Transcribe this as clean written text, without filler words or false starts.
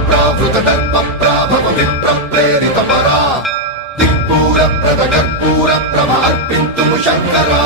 ప్రావృత దర్ప ప్రాభవ విప్ర ప్రేరిత పరా దిక్పూర ప్రద కర్పూర ప్రభ అర్పింతుము శంకరా